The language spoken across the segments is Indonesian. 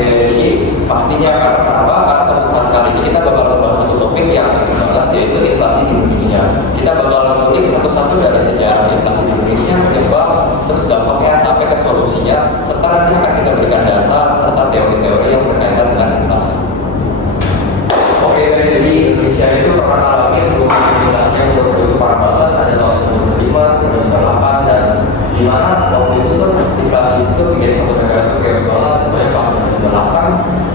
Jadi pastinya kenapa? Karena teman-teman kali ini kita bakal membahas satu topik yang penting banget, yaitu inflasi di Indonesia. Kita bakal ngulik satu-satu dari sejarah inflasi di Indonesia, penyebab, terus dampaknya sampai ke solusinya, serta nanti akan kita berikan data serta teori-teori yang berkaitan dengan inflasi. Oke, dari segi Indonesia itu pernah alami fluktuasi inflasi yang begitu parah banget, ada tahun 1995, 1998, dan di mana waktu itu tuh inflasi itu menjadi satu negara itu chaos banget. Sebenarnya pas 1998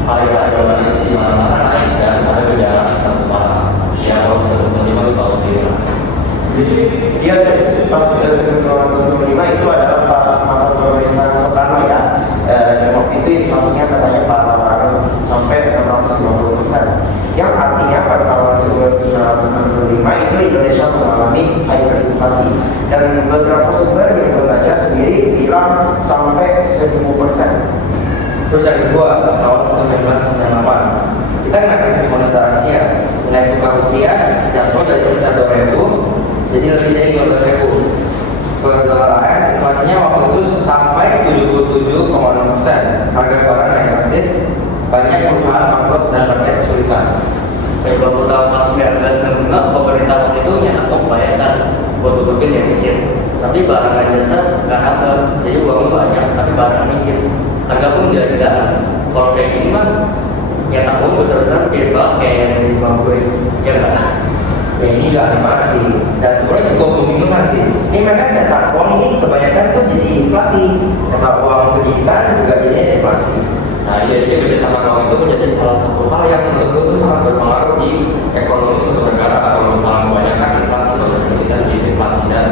harga barang itu di mana-mana naik dan ada gejala besar-besaran. Ya kalau 1995 itu tahu sendiri lah. Jadi dia pas 1995 itu adalah pas masa pemerintahan Soekarno ya. Dan waktu itu inflasinya katanya parah sampai 650%. Yang artinya pada tahun 1965 itu Indonesia mengalami hyperinflasi, dan beberapa sumber yang membaca sendiri bilang sampai 1000%. Terus yang kedua, tahun 1998 kita kena krisis moneter Asia, nilai tukar rupiah jatuh dari sekitar 2.000 jadi lebih dari 12.000. Kalau dolar AS inflasinya waktu itu sampai 77,6%. Harga barang yang drastis, banyak perusahaan bangkrut dan rakyat kesulitan. Baik, kalau tahun 1965 pemerintah waktu itu nyetak uang bayarkan buat tutupin defisit. Tapi barang dan jasa nggak nambah, jadi uangnya banyak tapi barang dikit. Harga pun gila-gilaan. Kalau kayak gini mah nyetak uang besar-besar dipakai yang di Zimbabwe, ya nggak? Ya ini gak animasi, dan sebenarnya juga kebingungan sih. Ini mereka cetak uang ini kebanyakan tuh jadi inflasi, cetak uang kejutan juga jadi inflasi. Nah, jadi pencetakan uang itu menjadi salah satu hal yang menurutku itu sangat berpengaruh di ekonomi suatu negara. Kalau misalnya kebanyakan inflasi, kalau kita jadi inflasi, dan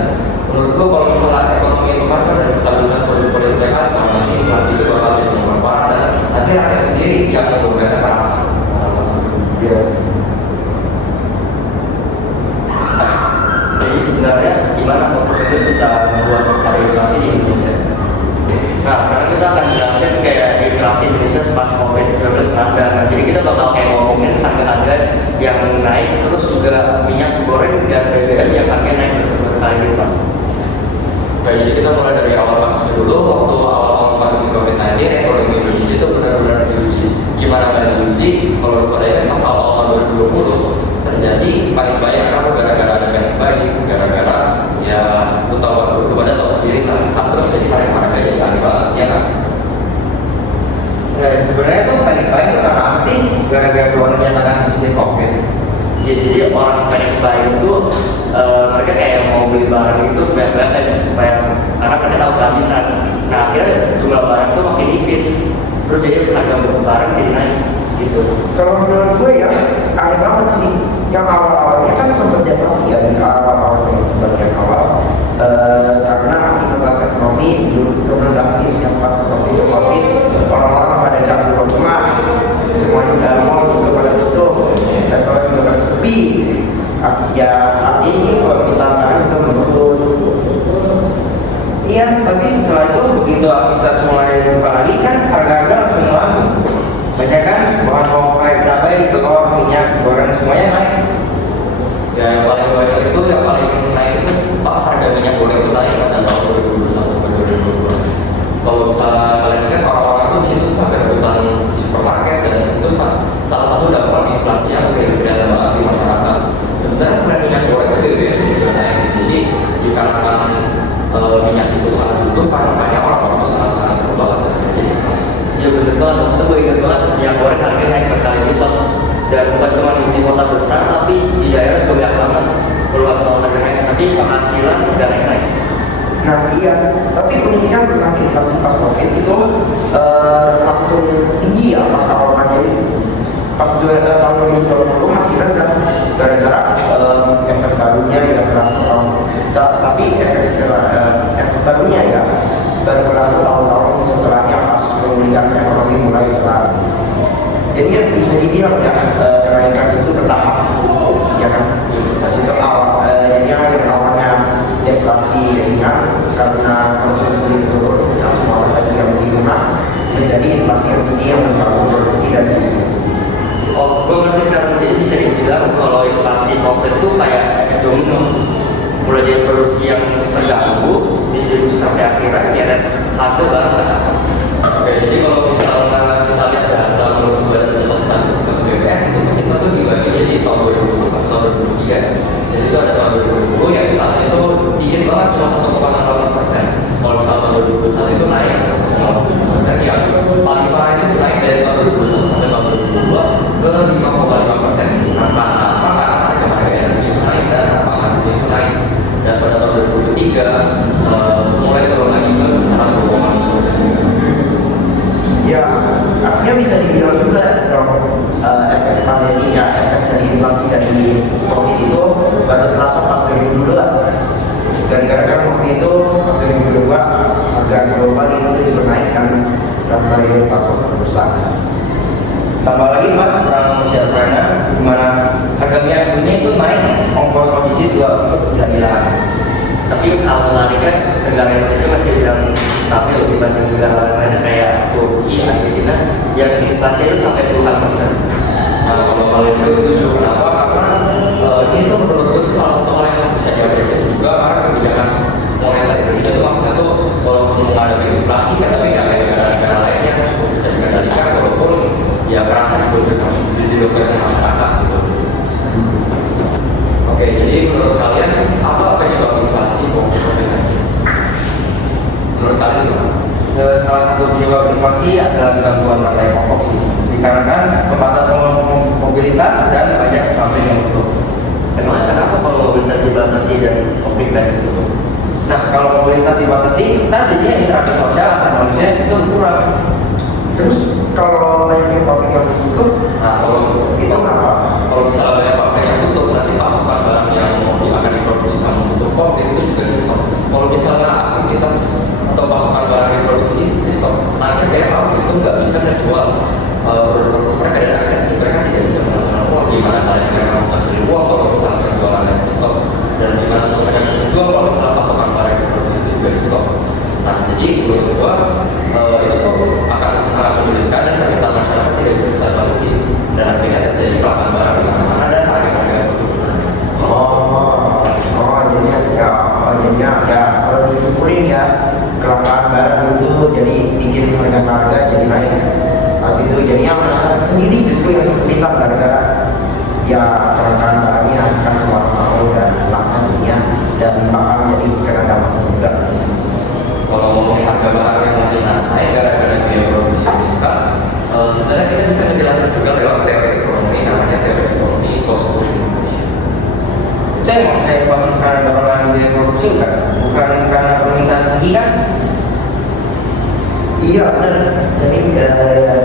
menurutku kalau misalnya ekonomi itu kacau dan stabilitas politik kacau, nanti inflasi itu bakal jadi semakin parah dan nanti rakyat sendiri yang kemudian merasa. Iya sih. Jadi sebenarnya gimana Confucius bisa membuat hari inflasi di Indonesia? Nah, sekarang kita akan jelasin kayak inflasi Indonesia pas COVID-19 melanda. Nah, jadi kita bakal kayak ngomongin harga-harga yang naik, terus juga minyak goreng dan BBM yang harganya naik berkali lipat. Oke, jadi kita mulai dari awal kasus dulu. Waktu awal pandemi COVID-19, ekonomi Indonesia itu benar-benar diuji. Gimana nggak diuji? Kalau pada ingat pas awal tahun 2020 terjadi panik buying. Kenapa? Gara-gara ada panik buying, gara-gara ya lu tahu pada tahu sendiri kan, terus jadi harga-harganya jadi aneh banget, ya kan? Nah, sebenarnya tuh panik buying itu karena apa sih? Gara-gara keluar menyatakan positif COVID. Ya, jadi orang panic buying itu mereka kayak mau beli barang itu sebanyak-banyaknya supaya karena mereka tahu kehabisan. Nah, akhirnya jumlah barang itu makin nipis, terus jadi harga barang jadi naik gitu. Kalau menurut gue ya aneh banget sih. Yang awal-awalnya kan sempat deflasi ya di awal-awal bagian awal karena aktivitas ekonomi belum turun drastis. Yang pas waktu itu COVID, orang-orang pada jam keluar rumah, semuanya mall juga pada tutup, restoran juga pada sepi. Ya artinya permintaan juga menurun. Iya, tapi setelah itu begitu aktivitas mulai buka lagi kan harga-harga langsung melambung. Banyak kan bahan pokok kayak cabai, telur, minyak goreng semuanya naik. Ya, yang paling banyak itu yang paling naik itu pas harga minyak goreng itu naik pada tahun 2021 sampai 2022. Kalau misalnya kalian lihat orang-orang itu di situ sampai rebutan di supermarket, dan itu salah satu dampak inflasi yang beda-beda banget di masyarakat. Sebenarnya selain minyak goreng itu BBM juga naik. Jadi dikarenakan minyak itu sangat butuh, karena makanya orang-orang itu sangat berubah jadi inflasi. Ya betul banget, itu gue ingat banget minyak goreng harganya naik berkali lipat, dan bukan cuma di kota besar tapi di daerah juga banyak banget keluar soal harga naik, tapi penghasilan udah naik. Nah iya, tapi kemungkinan tentang inflasi pas COVID itu langsung tinggi ya pas awal pandemi. Pas tahun 2020 masih rendah gara-gara efek barunya ya kerasa tapi efek barunya ya baru kerasa tahun-tahun setelahnya pas pemulihan ekonomi mulai kelar. Jadi ya bisa dibilang ya kenaikan itu bertahap, ya kan? Situ awal yang awalnya deflasi ringan karena konsumsi sendiri turun, dan semua orang tadi yang menggunakan menjadi inflasi yang tinggi yang mengganggu produksi dan distribusi. Oh, gue ngerti sekarang. Jadi bisa dibilang kalau inflasi COVID itu kayak efek domino, mulai dari produksi yang terganggu, distribusi sampai akhirnya ya harga barang ke atas. Oke, jadi kalau misalnya kita lihat naik dari tahun 2021 sampai tahun 2022 ke 5,5%. Karena apa? Karena harga energi itu naik dan pangan itu naik. Dan pada tahun 2023 mulai turun lagi ke kisaran 2,5%. Ya, artinya bisa dibilang juga dong efek pandemi ya, efek dari inflasi dari COVID itu baru terasa pas 2022. Gara-gara kan waktu itu pas 2022 harga global itu menaikkan rantai pasok rusak. Tambah lagi mas perang Rusia Ukraina, di mana harga minyak dunia itu naik, ongkos logistik juga tidak hilang. Tapi kalau menariknya negara Indonesia masih bilang stabil dibanding negara lain kayak Turki, Argentina yang inflasi itu sampai puluhan persen. Nah, kalau kalian itu setuju, kenapa? Karena ini tuh menurutku salah satu hal yang bisa diapresiasi juga karena kebijakan moneter Indonesia itu maksudnya tuh walaupun menghadapi inflasi kan tapi nggak kayak negara-negara lainnya yang cukup bisa dikendalikan walaupun ya merasa didominasi masyarakat gitu. Oke, jadi menurut kalian apa penyebab inflasi COVID-19? Menurut kalian gimana? Salah satu penyebab inflasi adalah gangguan rantai pokok sih, dikarenakan pembatasan mobilitas dan banyak pabrik yang tutup. Emangnya kenapa kalau mobilitas dibatasi dan pabrik banyak tutup? Nah, kalau mobilitas dibatasi, jadinya interaksi sosial antar manusia itu kurang. Terus kalau banyak pabrik yang tutup, Nah, kalau itu kenapa? kalau misalnya banyak pabrik yang tutup, nanti pasokan barang yang akan diproduksi sama tutup pabrik itu juga di stop. Kalau misalnya aktivitas atau pasokan barang yang diproduksi di stop, nanti kayak pabrik itu nggak bisa menjual produk-produk mereka dan akhirnya mereka tidak bisa menghasilkan uang. Gimana caranya mereka menghasilkan uang kalau misalnya penjualan di stop, dan gimana mereka bisa menjual kalau misalnya pasokan barang yang diproduksi itu juga di stop. Nah, jadi menurut gua itu tuh akan sangat menyulitkan dan kapital masyarakat tidak bisa kita bagi dan akhirnya terjadi kelangkaan barang di mana-mana dan harga-harga Jadinya ya kalau disimpulin ya kelangkaan barang itu jadi bikin harga jadi naik. Pas itu jadinya masyarakat sendiri justru yang kesulitan gara-gara ya kelangkaan barangnya akan semakin mahal dan langka dunia dan bakal jadi kena dampaknya juga. kalau ngomongin harga barang yang makin naik gara-gara biaya produksi meningkat, sebenarnya kita bisa menjelaskan juga lewat teori ekonomi namanya teori ekonomi cost push inflation. Itu yang maksudnya inflasi karena dorongan biaya produksi bukan karena peningkatan tinggi kan? Iya benar. Jadi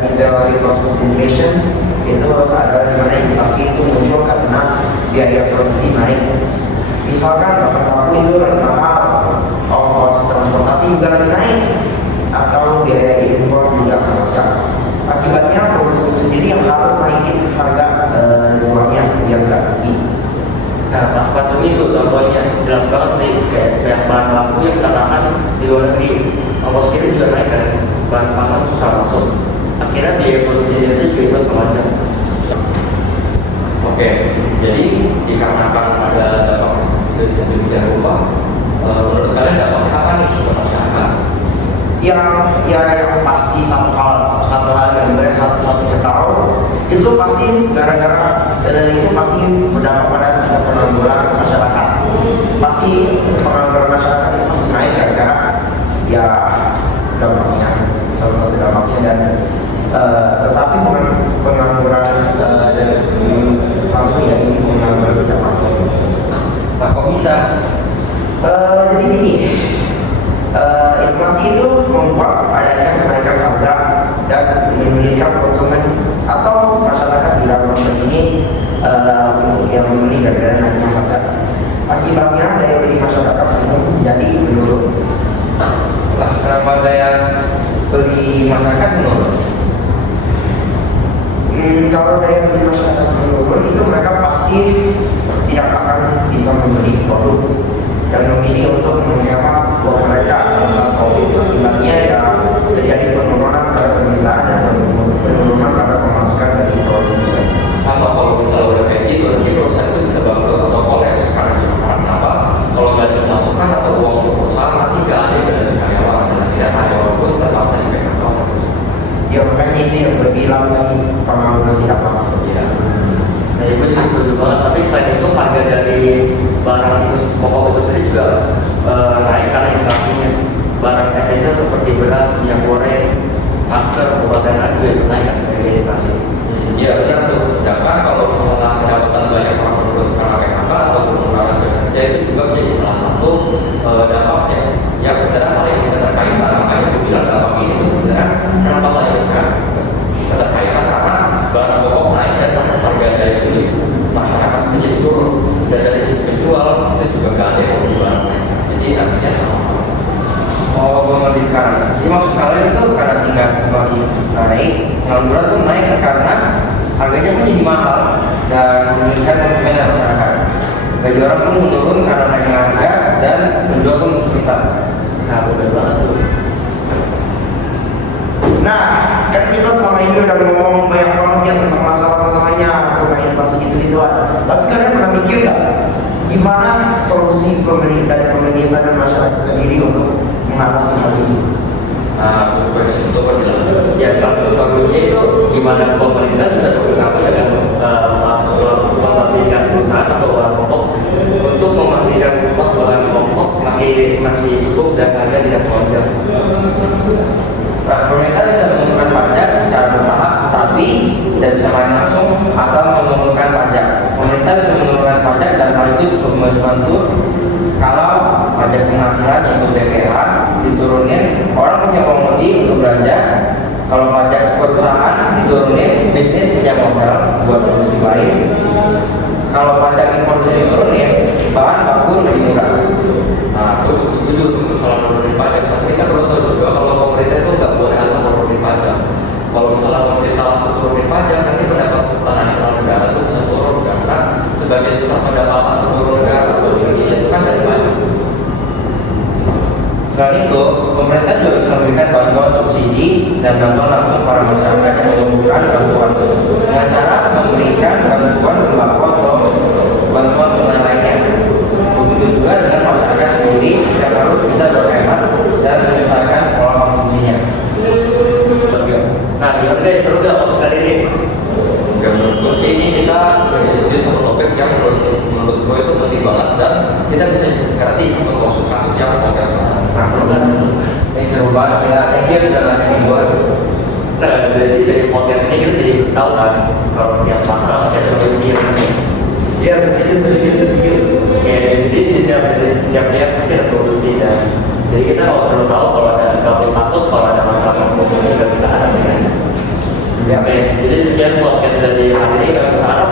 di teori cost push inflation itu ada di mana inflasi itu muncul karena biaya produksi naik. Misalkan bahan baku itu lagi mahal, ongkos transportasi juga lagi naik, atau biaya impor juga melonjak. Akibatnya produsen sendiri yang harus naikin harga jualnya yang nggak rugi. Nah, pas pandemi itu contohnya jelas banget sih, kayak bahan baku yang dikatakan di luar negeri, ongkos kita juga naik kan, bahan pangan susah masuk. Akhirnya biaya produksi Indonesia juga ikut melonjak. Oke, jadi dikarenakan ada dampak sedemikian rupa, menurut kalian dampaknya apa nih ke masyarakat? Yang pasti satu hal yang benar satu-satunya tahu itu pasti gara-gara itu pasti berdampak pada tingkat pengangguran masyarakat. Pasti pengangguran masyarakat itu pasti naik gara-gara ya dampaknya, salah satu dampaknya. Dan tetapi bukan pengangguran dan langsung ya, ini pengangguran tidak langsung. Nah, kok bisa? Jadi gini, inflasi itu membuat adanya kenaikan harga dan menyulitkan konsumen atau masyarakat di dalam konteks ini untuk yang membeli gara-gara naiknya harga. Akibatnya daya beli masyarakat umum jadi menurun. Nah, kenapa daya beli masyarakat menurun? Kalau daya beli masyarakat menurun itu mereka pasti tidak akan bisa membeli produk dan memilih untuk menghemat uang mereka. Saat COVID akibatnya ya terjadi penurunan pada permintaan dan penurunan pada pemasukan dari produsen. Sama kalau misalnya udah kayak gitu, nanti perusahaan itu bisa bangkrut atau kolaps karena apa? Kalau nggak ada pemasukan atau uang untuk perusahaan nanti nggak ada dari si karyawan dan akhirnya karyawan pun terpaksa di PHK oleh perusahaan. Ya makanya itu yang berbilang tadi pengangguran tidak langsung. Ya. Nah, itu juga setuju banget. Tapi selain itu harga dari barang itu pokok itu sendiri juga naik karena inflasinya. Barang esensial seperti beras, minyak goreng, masker, obat dan lain juga ikut naik kan dari inflasi. Iya benar tuh. Sedangkan kalau misalnya pendapatan banyak orang menurun karena PHK atau pengurangan jam kerja itu juga menjadi salah satu dampaknya yang sebenarnya saling keterkaitan. Makanya aku bilang dampak ini tuh sebenarnya kenapa saling keterkaitan karena barang pokok naik dan harga daya beli masyarakat itu jadi turun, dan dari sisi penjual itu juga gak ada yang beli barang naik. Jadi artinya sama-sama. Oh, gue ngerti sekarang. Jadi maksud kalian itu karena tingkat inflasi naik, pengangguran tuh naik karena harganya pun jadi mahal dan menyulitkan konsumen dan masyarakat. Gaji orang pun menurun karena naiknya harga dan penjual pun kesulitan. Nah, benar banget tuh. Nah, kan kita selama ini udah ngomong banyak banget ya tentang masalah-masalahnya tentang inflasi gitu-gituan. Tapi kalian pernah mikir nggak gimana solusi pemerintah dan masyarakat sendiri untuk mengatasi hal ini? Nah, untuk penjelasan. Ya, satu solusinya itu gimana pemerintah bisa bekerjasama dengan pemilikan perusahaan atau barang pokok untuk memastikan stok barang pokok masih cukup dan harga tidak melonjak. Nah, pemerintah bisa menurunkan pajak secara bertahap, tapi tidak bisa main langsung asal menurunkan pajak. Pemerintah bisa menurunkan pajak dan hal itu cukup membantu kalau pajak penghasilan yaitu PPh diturunin, orang punya uang lebih untuk belanja. Kalau pajak perusahaan diturunin, bisnis punya modal buat produksi baik. Kalau pajak impor diturunin, bahan baku lebih murah. Nah, aku cukup setuju untuk masalah menurunin pajak. Tapi kita perlu tahu juga kalau pemerintah itu nggak boleh asal menurunin pajak. Kalau misalnya pemerintah langsung turunin pajak, nanti pendapatan nasional negara itu bisa turun karena sebagian besar pendapatan seluruh negara atau Indonesia itu kan dari pajak. Selain itu, pemerintah juga bisa memberikan bantuan subsidi dan bantuan langsung para masyarakat yang membutuhkan bantuan dengan cara memberikan bantuan sembako atau bantuan tunai lainnya. Begitu juga dengan masyarakat sendiri yang harus bisa berhemat dan menyesuaikan pola konsumsinya. Nah, gimana guys, seru gak podcast kali ini? Ya menurut gue sih ini kita berdiskusi satu topik yang menurut gue itu penting banget dan kita bisa ngerti satu kasus yang progres banget. Nah, seru kan? Ini seru banget ya, thank you udah ngasih gue. Nah, jadi dari podcast ini kita jadi tahu kan kalau setiap masalah pasti ada solusi. Ya, setuju. Oke, jadi di setiap dia pasti ada solusi dan jadi kita kalau perlu tahu kalau perlu takut kalau ada masalah hukum juga kita ada dengan. Ya, oke. Jadi sekian podcast dari hari ini kami berharap